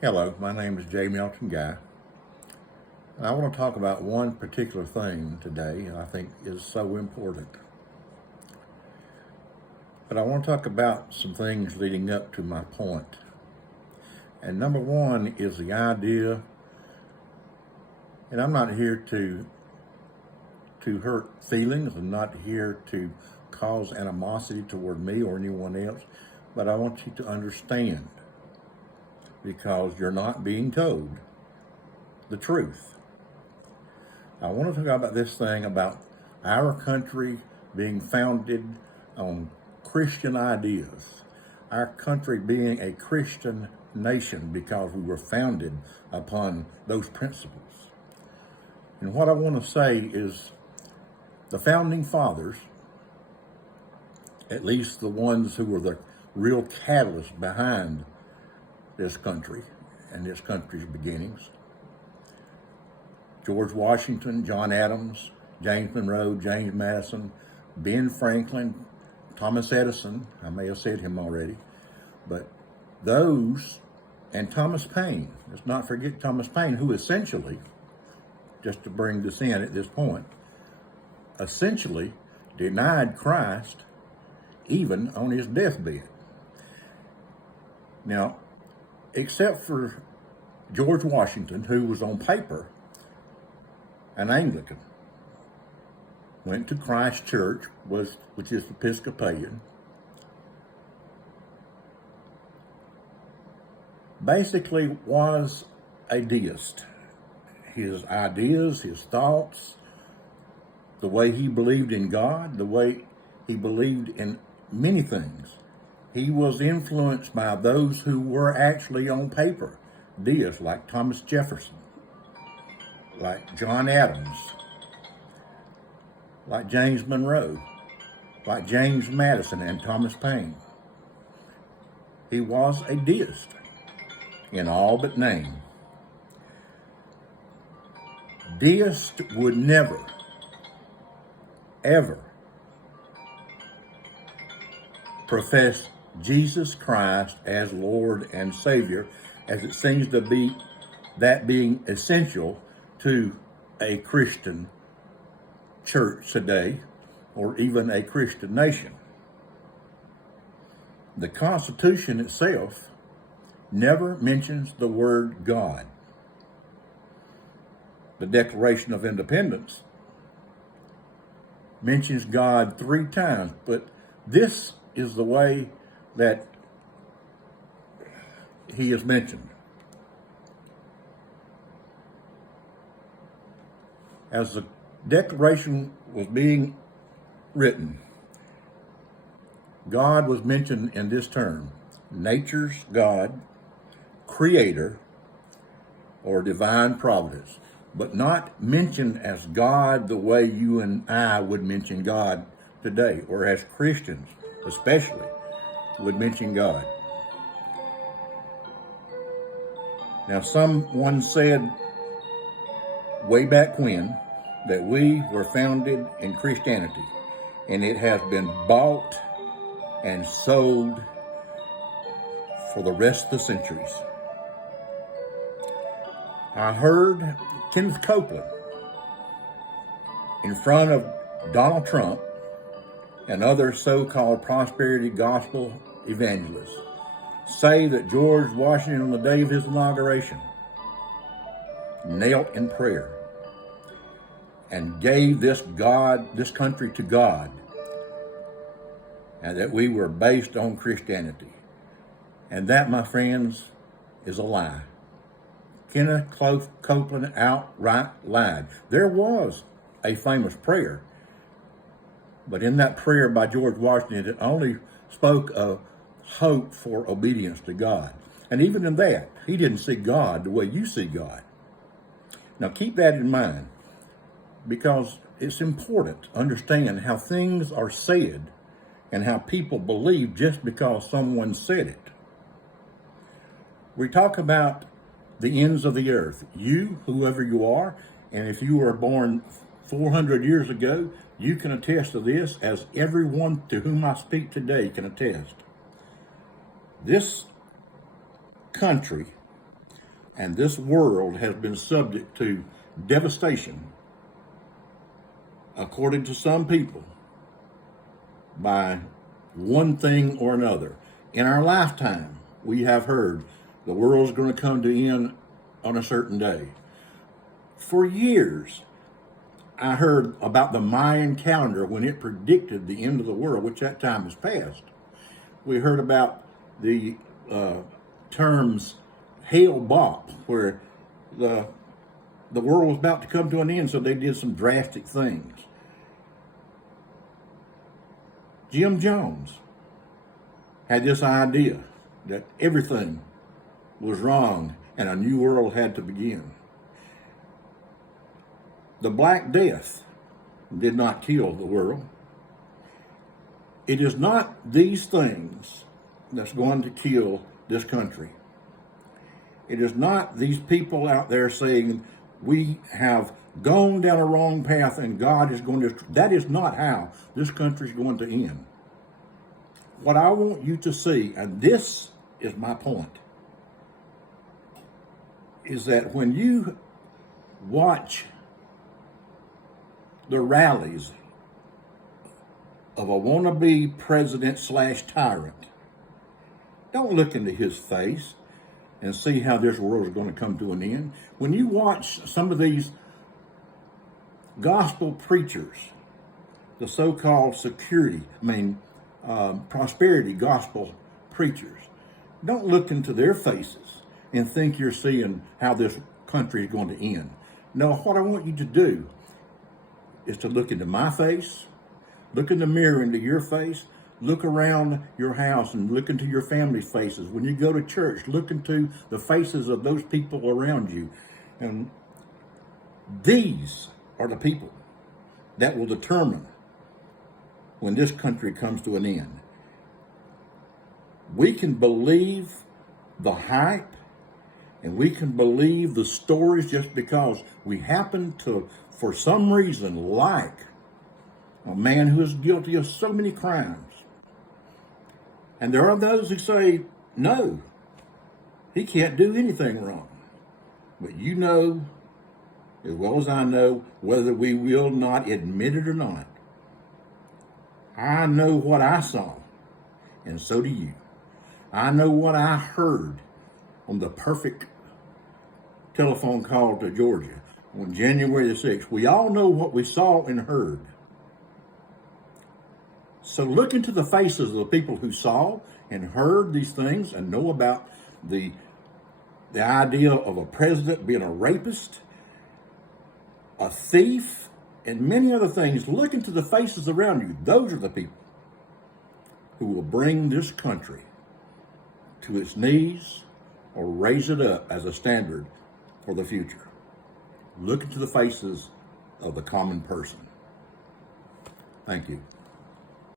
Hello, my name is J. Melton Guy, and I want to talk about one particular thing today I think is so important. But I want to talk about some things leading up to my point. And number one is the idea, and I'm not here to hurt feelings. I'm not here to cause animosity toward me or anyone else, but I want you to understand because you're not being told the truth. I want to talk about this thing about our country being founded on Christian ideas, our country being a Christian nation because we were founded upon those principles. And what I want to say is the founding fathers, at least the ones who were the real catalyst behind this country and this country's beginnings, George Washington, John Adams, James Monroe, James Madison, Ben Franklin, Thomas Edison, I may have said him already, but those, and Thomas Paine, let's not forget Thomas Paine, who essentially, just to bring this in at this point, essentially denied Christ even on his deathbed. Now, except for George Washington, who was on paper an Anglican, went to Christ Church, which is Episcopalian, basically was a deist. His ideas, his thoughts, the way he believed in God, the way he believed in many things, he was influenced by those who were actually on paper deists, like Thomas Jefferson, like John Adams, like James Monroe, like James Madison and Thomas Paine. He was a deist in all but name. Deists would never, ever profess Jesus Christ as Lord and Savior, as it seems to be that being essential to a Christian church today, or even a Christian nation. The Constitution itself never mentions the word God. The Declaration of Independence mentions God 3 times, but this is the way that he is mentioned. As the Declaration was being written, God was mentioned in this term: nature's God, creator, or divine providence, but not mentioned as God the way you and I would mention God today, or as Christians especially would mention God. Now, someone said way back when that we were founded in Christianity, and it has been bought and sold for the rest of the centuries. I heard Kenneth Copeland in front of Donald Trump and other so-called prosperity gospel evangelists say that George Washington, on the day of his inauguration, knelt in prayer and gave this country to God, and that we were based on Christianity. And that, my friends, is a lie. Kenneth Copeland outright lied. There was a famous prayer, but in that prayer by George Washington, it only spoke of hope for obedience to God. And even in that, he didn't see God the way you see God. Now keep that in mind, because it's important to understand how things are said and how people believe just because someone said it. We talk about the ends of the earth. You, whoever you are, and if you were born 400 years ago, you can attest to this, as everyone to whom I speak today can attest. This country And this world has been subject to devastation, according to some people, by one thing or another. In our lifetime, we have heard the world's going to come to an end on a certain day. For years, I heard about the Mayan calendar when it predicted the end of the world, which that time has passed. We heard about the terms Hale-Bopp, where the world was about to come to an end, so they did some drastic things. Jim Jones had this idea that everything was wrong and a new world had to begin. The Black Death did not kill the world. It is not these things that's going to kill this country. It is not these people out there saying we have gone down a wrong path and God is going to... That is not how this country is going to end. What I want you to see, and this is my point, is that when you watch the rallies of a wannabe president / tyrant, don't look into his face and see how this world is going to come to an end. When you watch some of these gospel preachers, the so-called prosperity gospel preachers, don't look into their faces and think you're seeing how this country is going to end. No, what I want you to do is to look into my face, look in the mirror into your face, look around your house and look into your family's faces. When you go to church, look into the faces of those people around you. And these are the people that will determine when this country comes to an end. We can believe the hype and we can believe the stories just because we happen to, for some reason, like a man who is guilty of so many crimes. And there are those who say, no, he can't do anything wrong. But you know, as well as I know, whether we will not admit it or not, I know what I saw, and so do you. I know what I heard on the perfect telephone call to Georgia on January the 6th. We all know what we saw and heard. So look into the faces of the people who saw and heard these things and know about the idea of a president being a rapist, a thief, and many other things. Look into the faces around you. Those are the people who will bring this country to its knees or raise it up as a standard for the future. Look into the faces of the common person. Thank you.